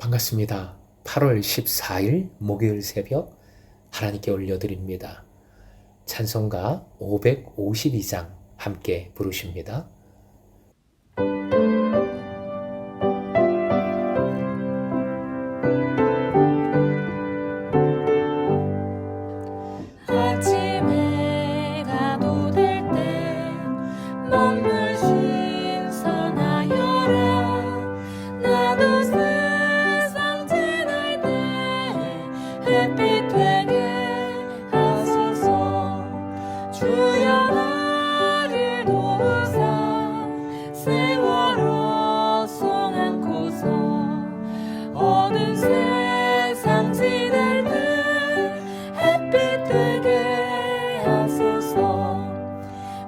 반갑습니다. 8월 14일 목요일 새벽 하나님께 올려드립니다. 찬송가 552장 함께 부르십니다. 아침에 가도 될 때 먹물 신선하여라. 나도 세상 지날 때 햇빛 되게 하소서. 주여 나를 도우사 세월호 손 안고서 어두운 세상 지날 때 햇빛 되게 하소서.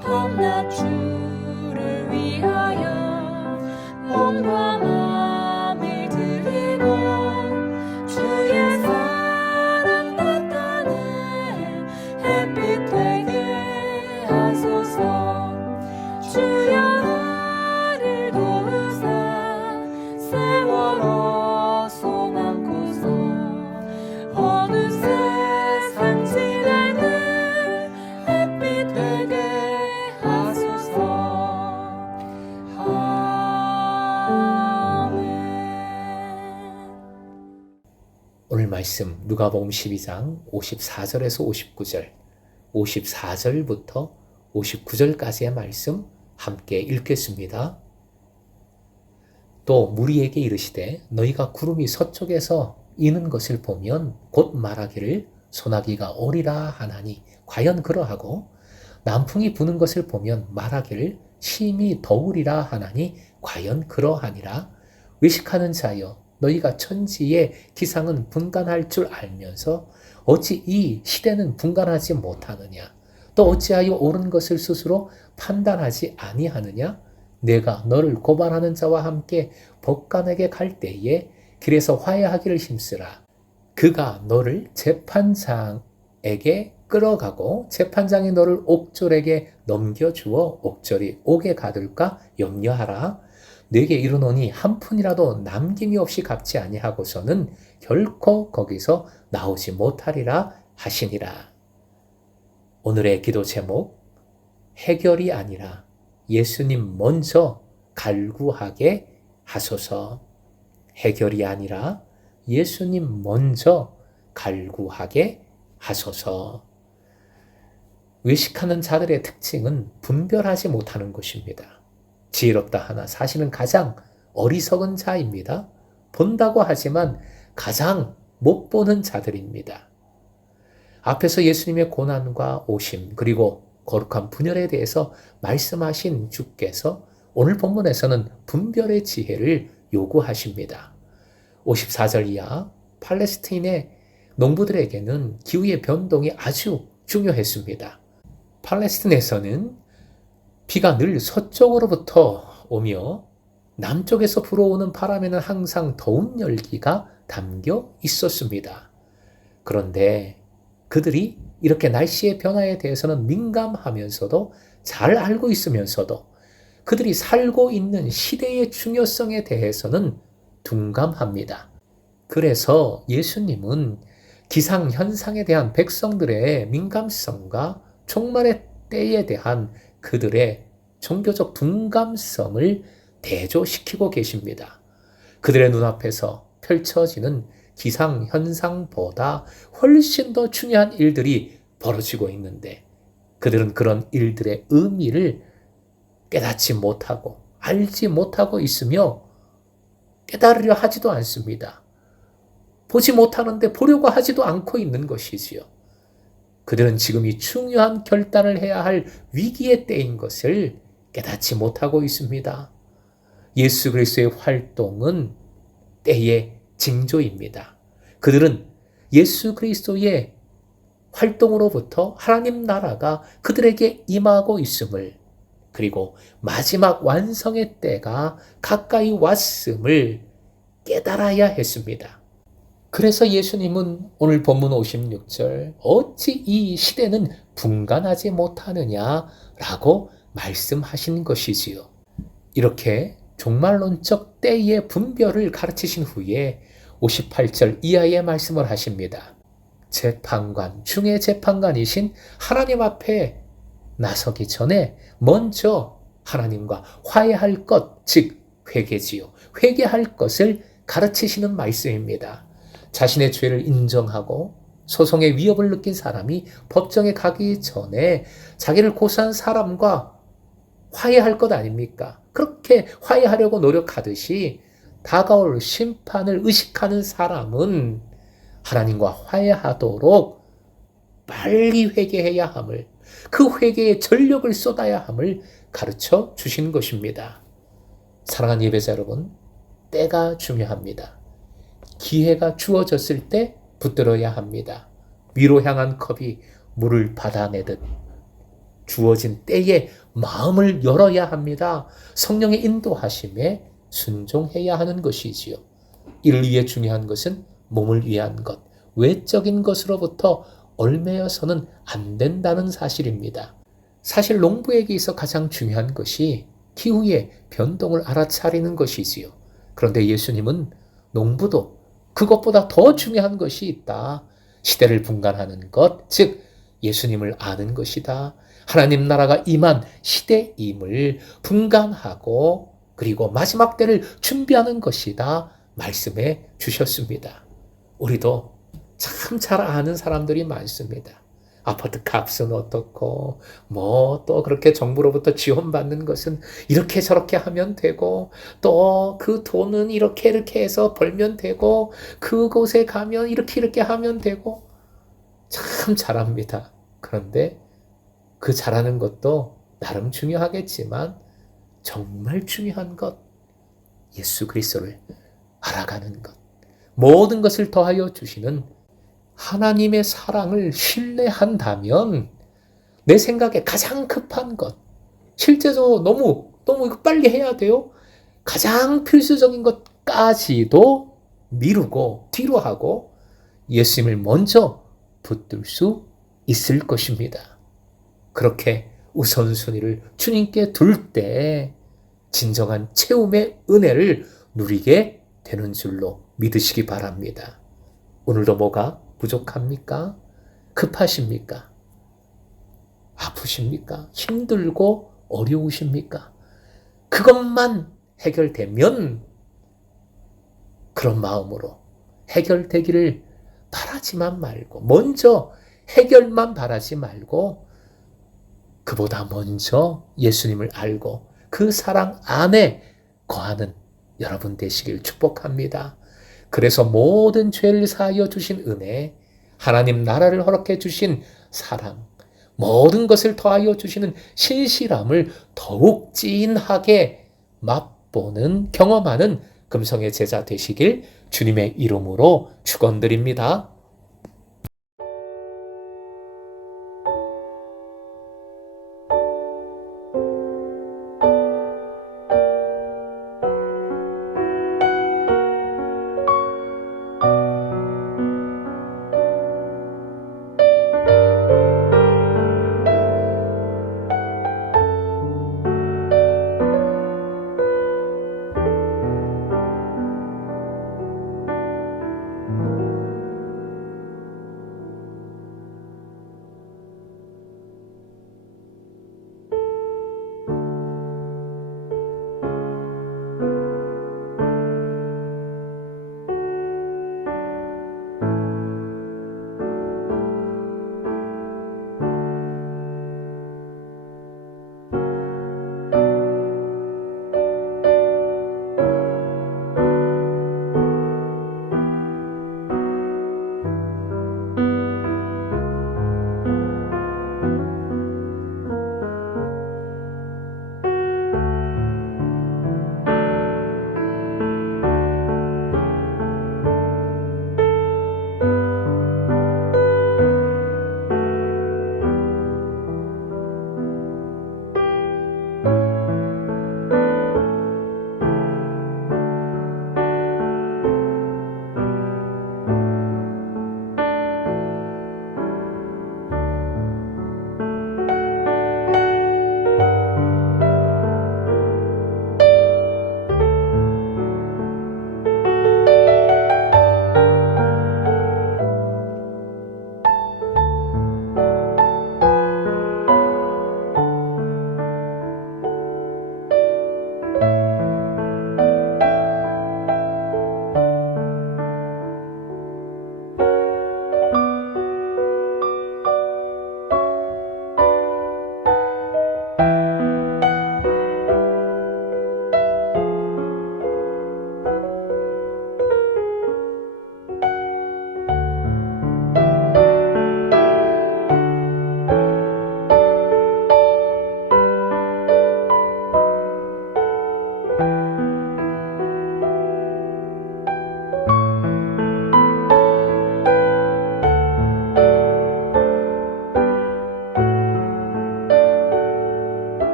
밤낮 주를 위하여 몸과 마음을 드리고 주의 사랑 나타내 햇빛 되게 하소서. 주여 나를 도우사 세월호 손 안고서 어느 세상 지날 때 햇빛 되게 하소서. 아멘. 오늘 말씀 누가복음 12장 54절에서 59절, 54절부터 59절까지의 말씀 함께 읽겠습니다. 또 무리에게 이르시되 너희가 구름이 서쪽에서 이는 것을 보면 곧 말하기를 소나기가 오리라 하나니 과연 그러하고 남풍이 부는 것을 보면 말하기를 심히 더우리라 하나니 과연 그러하니라. 외식하는 자여 너희가 천지의 기상은 분간할 줄 알면서 어찌 이 시대는 분간하지 못하느냐. 또 어찌하여 옳은 것을 스스로 판단하지 아니하느냐. 내가 너를 고발하는 자와 함께 법관에게 갈 때에 길에서 화해하기를 힘쓰라. 그가 너를 재판장에게 끌어가고 재판장이 너를 옥졸에게 넘겨주어 옥졸이 옥에 가둘까 염려하라. 내게 이르노니 한 푼이라도 남김이 없이 갚지 아니하고서는 결코 거기서 나오지 못하리라 하시니라. 오늘의 기도 제목, 해결이 아니라 예수님 먼저 갈구하게 하소서. 해결이 아니라 예수님 먼저 갈구하게 하소서. 외식하는 자들의 특징은 분별하지 못하는 것입니다. 지혜롭다 하나 사실은 가장 어리석은 자입니다. 본다고 하지만 가장 못 보는 자들입니다. 앞에서 예수님의 고난과 오심 그리고 거룩한 분열에 대해서 말씀하신 주께서 오늘 본문에서는 분별의 지혜를 요구하십니다. 54절 이하 팔레스타인의 농부들에게는 기후의 변동이 아주 중요했습니다. 팔레스타인에서는 비가 늘 서쪽으로부터 오며 남쪽에서 불어오는 바람에는 항상 더운 열기가 담겨 있었습니다. 그런데 그들이 이렇게 날씨의 변화에 대해서는 민감하면서도 잘 알고 있으면서도 그들이 살고 있는 시대의 중요성에 대해서는 둔감합니다. 그래서 예수님은 기상현상에 대한 백성들의 민감성과 종말의 때에 대한 그들의 종교적 둔감성을 대조시키고 계십니다. 그들의 눈앞에서 펼쳐지는 기상현상보다 훨씬 더 중요한 일들이 벌어지고 있는데 그들은 그런 일들의 의미를 깨닫지 못하고 알지 못하고 있으며 깨달으려 하지도 않습니다. 보지 못하는데 보려고 하지도 않고 있는 것이지요. 그들은 지금 이 중요한 결단을 해야 할 위기의 때인 것을 깨닫지 못하고 있습니다. 예수 그리스도의 활동은 때의 징조입니다. 그들은 예수 그리스도의 활동으로부터 하나님 나라가 그들에게 임하고 있음을 그리고 마지막 완성의 때가 가까이 왔음을 깨달아야 했습니다. 그래서 예수님은 오늘 본문 56절 어찌 이 시대는 분간하지 못하느냐라고 말씀하신 것이지요. 이렇게 종말론적 때의 분별을 가르치신 후에 58절 이하의 말씀을 하십니다. 재판관 중에 재판관이신 하나님 앞에 나서기 전에 먼저 하나님과 화해할 것, 즉 회개지요. 회개할 것을 가르치시는 말씀입니다. 자신의 죄를 인정하고 소송의 위협을 느낀 사람이 법정에 가기 전에 자기를 고소한 사람과 화해할 것 아닙니까? 그렇게 화해하려고 노력하듯이 다가올 심판을 의식하는 사람은 하나님과 화해하도록 빨리 회개해야 함을, 그 회개에 전력을 쏟아야 함을 가르쳐 주시는 것입니다. 사랑하는 예배자 여러분, 때가 중요합니다. 기회가 주어졌을 때 붙들어야 합니다. 위로 향한 컵이 물을 받아내듯 주어진 때에 마음을 열어야 합니다. 성령의 인도하심에 순종해야 하는 것이지요. 이를 위해 중요한 것은 몸을 위한 것, 외적인 것으로부터 얽매여서는 안 된다는 사실입니다. 사실 농부에게 있어 가장 중요한 것이 기후의 변동을 알아차리는 것이지요. 그런데 예수님은 농부도 그것보다 더 중요한 것이 있다. 시대를 분간하는 것, 즉 예수님을 아는 것이다. 하나님 나라가 임한 시대임을 분간하고 그리고 마지막 때를 준비하는 것이다. 말씀해 주셨습니다. 우리도 참 잘 아는 사람들이 많습니다. 아파트 값은 어떻고 뭐 또 그렇게 정부로부터 지원받는 것은 이렇게 저렇게 하면 되고 또 그 돈은 이렇게 해서 벌면 되고 그곳에 가면 이렇게 하면 되고 참 잘합니다. 그런데 그 잘하는 것도 나름 중요하겠지만 정말 중요한 것, 예수 그리스도를 알아가는 것, 모든 것을 더하여 주시는 하나님의 사랑을 신뢰한다면 내 생각에 가장 급한 것, 실제로 너무 이거 빨리 해야 돼요. 가장 필수적인 것까지도 미루고 뒤로 하고 예수님을 먼저 붙들 수 있을 것입니다. 그렇게 우선순위를 주님께 둘 때 진정한 채움의 은혜를 누리게 되는 줄로 믿으시기 바랍니다. 오늘도 뭐가 부족합니까? 급하십니까? 아프십니까? 힘들고 어려우십니까? 그것만 해결되면 그런 마음으로 해결되기를 바라지만 말고 먼저 해결만 바라지 말고 그보다 먼저 예수님을 알고 그 사랑 안에 거하는 여러분 되시길 축복합니다. 그래서 모든 죄를 사하여 주신 은혜, 하나님 나라를 허락해 주신 사랑, 모든 것을 더하여 주시는 신실함을 더욱 진하게 맛보는 경험하는 금성의 제자 되시길 주님의 이름으로 축원드립니다.